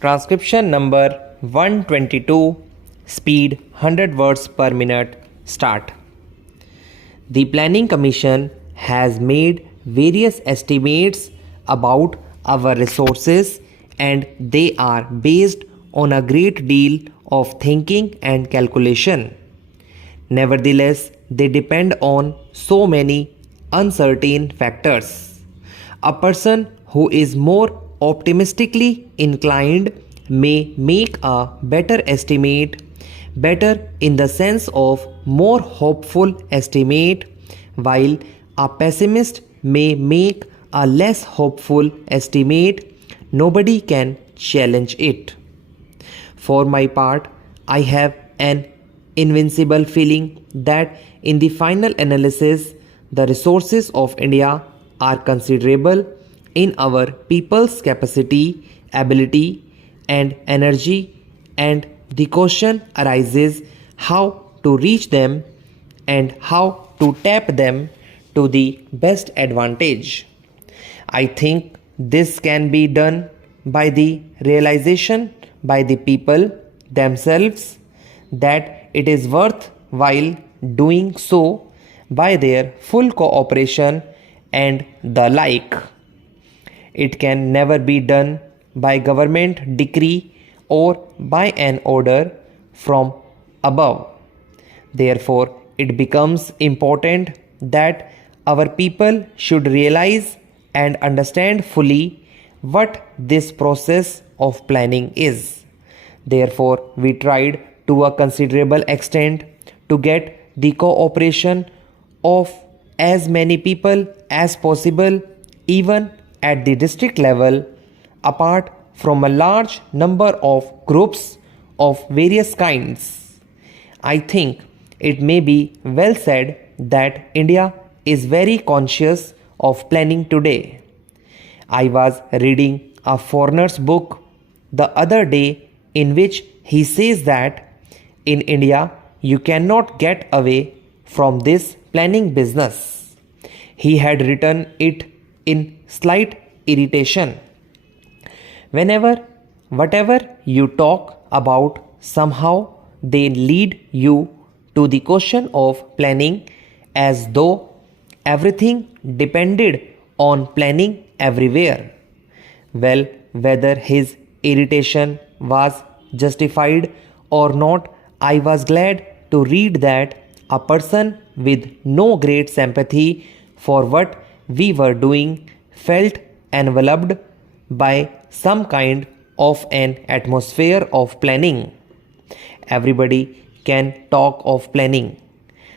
Transcription number 122, speed 100 words per minute, start. The Planning Commission has made various estimates about our resources, and they are based on a great deal of thinking and calculation. Nevertheless, they depend on so many uncertain factors. A person who is more optimistically inclined may make a better estimate, better in the sense of more hopeful estimate, while a pessimist may make a less hopeful estimate. Nobody can challenge it. For my part, I have an invincible feeling that in the final analysis, the resources of India are considerable in our people's capacity, ability, and energy, and the question arises how to reach them and how to tap them to the best advantage. I think this can be done by the realization by the people themselves that it is worthwhile doing so, by their full cooperation and the like. It can never be done by government decree or by an order from above. Therefore, it becomes important that our people should realize and understand fully what this process of planning is. Therefore, we tried to a considerable extent to get the cooperation of as many people as possible, even at the district level, apart from a large number of groups of various kinds. I think it may be well said that India is very conscious of planning today. I was reading a foreigner's book the other day in which he says that in India you cannot get away from this planning business. He had written it in slight irritation. Whatever you talk about, somehow they lead you to the question of planning as though everything depended on planning everywhere. Well, whether his irritation was justified or not, I was glad to read that a person with no great sympathy for what we were doing felt enveloped by some kind of an atmosphere of planning. Everybody can talk of planning.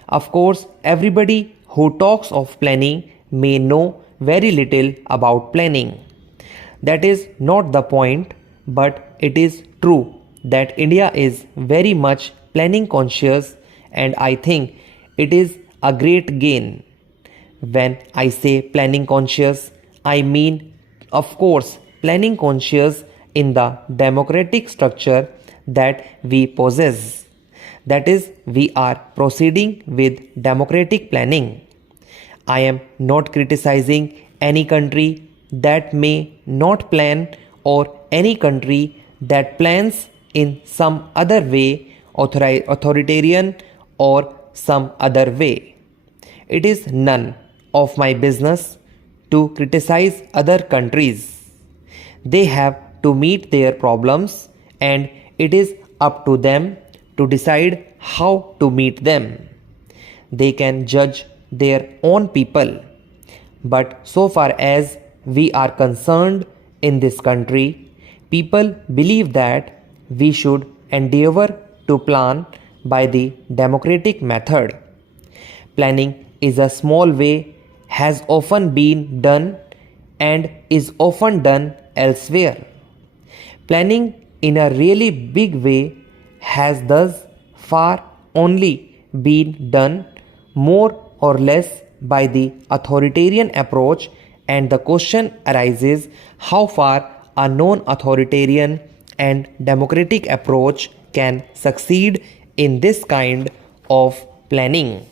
Of course, everybody who talks of planning may know very little about planning. That is not the point, but it is true that India is very much planning conscious, and I think it is a great gain. When I say planning conscious, I mean, of course, planning conscious in the democratic structure that we possess. That is, we are proceeding with democratic planning. I am not criticizing any country that may not plan or any country that plans in some other way, authoritarian or some other way. It is none of my business to criticize other countries. They have to meet their problems, and it is up to them to decide how to meet them. They can judge their own people. But so far as we are concerned in this country, people believe that we should endeavor to plan by the democratic method. Planning is a small way, has often been done, and is often done elsewhere. Planning in a really big way has thus far only been done more or less by the authoritarian approach, and the question arises how far a non-authoritarian and democratic approach can succeed in this kind of planning.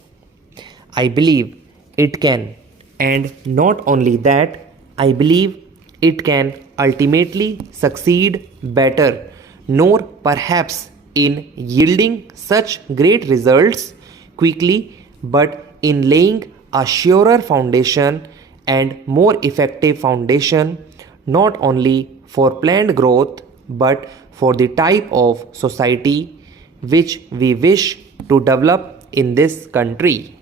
I believe it can, and not only that, I believe it can ultimately succeed better, nor perhaps in yielding such great results quickly, but in laying a surer foundation and more effective foundation, not only for planned growth but for the type of society which we wish to develop in this country.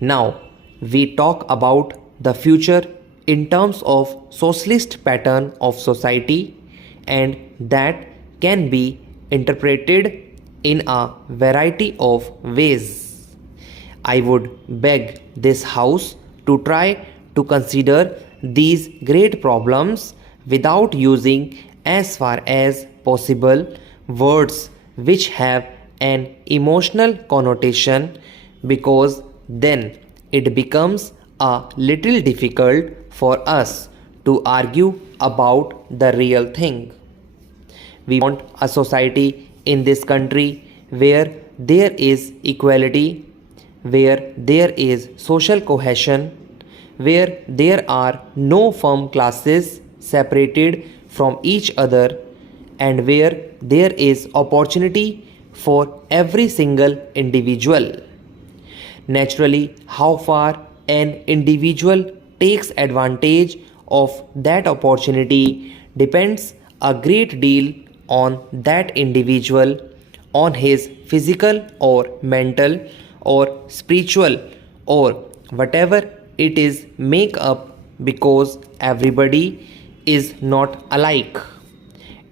Now, we talk about the future in terms of socialist pattern of society, and that can be interpreted in a variety of ways. I would beg this house to try to consider these great problems without using as far as possible words which have an emotional connotation, because then it becomes a little difficult for us to argue about the real thing. We want a society in this country where there is equality, where there is social cohesion, where there are no firm classes separated from each other, and where there is opportunity for every single individual. Naturally, how far an individual takes advantage of that opportunity depends a great deal on that individual, on his physical or mental or spiritual or whatever it is make up, because everybody is not alike.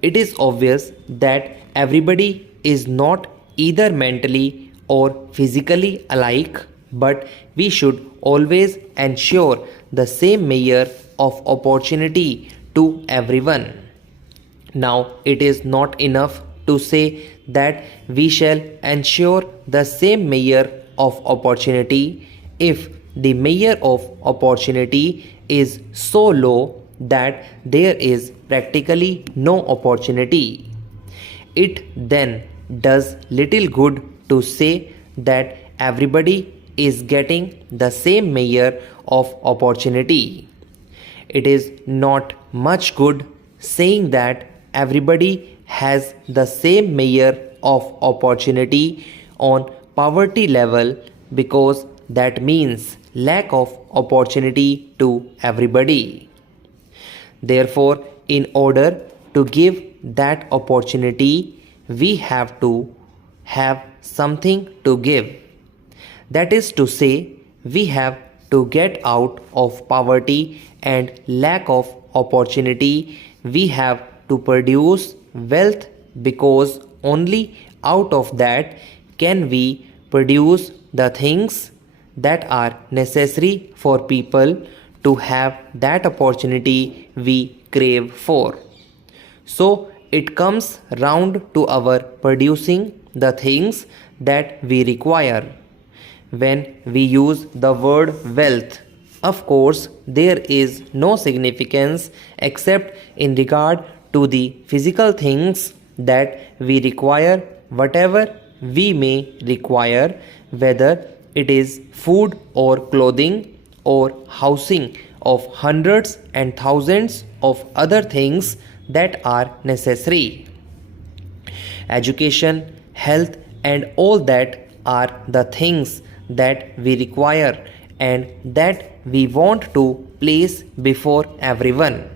It is obvious that everybody is not either mentally or physically alike, but we should always ensure the same measure of opportunity to everyone. Now, it is not enough to say that we shall ensure the same measure of opportunity if the measure of opportunity is so low that there is practically no opportunity. It then does little good to say that everybody is getting the same measure of opportunity. It is not much good saying that everybody has the same measure of opportunity on poverty level, because that means lack of opportunity to everybody. Therefore, in order to give that opportunity, we have to have something to give. That is to say, we have to get out of poverty and lack of opportunity. We have to produce wealth, because only out of that can we produce the things that are necessary for people to have that opportunity we crave for. So it comes round to our producing the things that we require. When we use the word wealth, of course, there is no significance except in regard to the physical things that we require, whatever we may require, whether it is food or clothing or housing of hundreds and thousands of other things that are necessary. Education, health, and all that are the things that we require and that we want to place before everyone.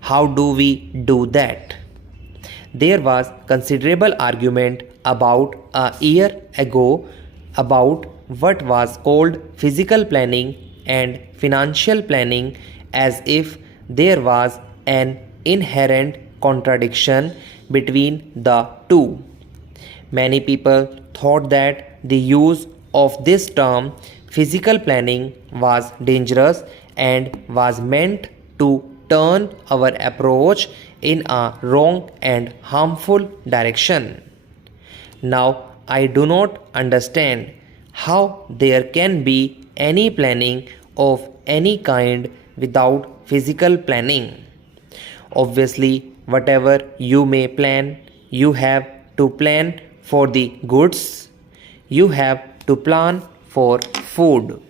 How do we do that? There was considerable argument about a year ago about what was called physical planning and financial planning, as if there was an inherent contradiction between the two. Many people thought that the use of this term physical planning was dangerous and was meant to turn our approach in a wrong and harmful direction. Now, I do not understand how there can be any planning of any kind without physical planning. Obviously, whatever you may plan, you have to plan for the goods, you have to plan for food.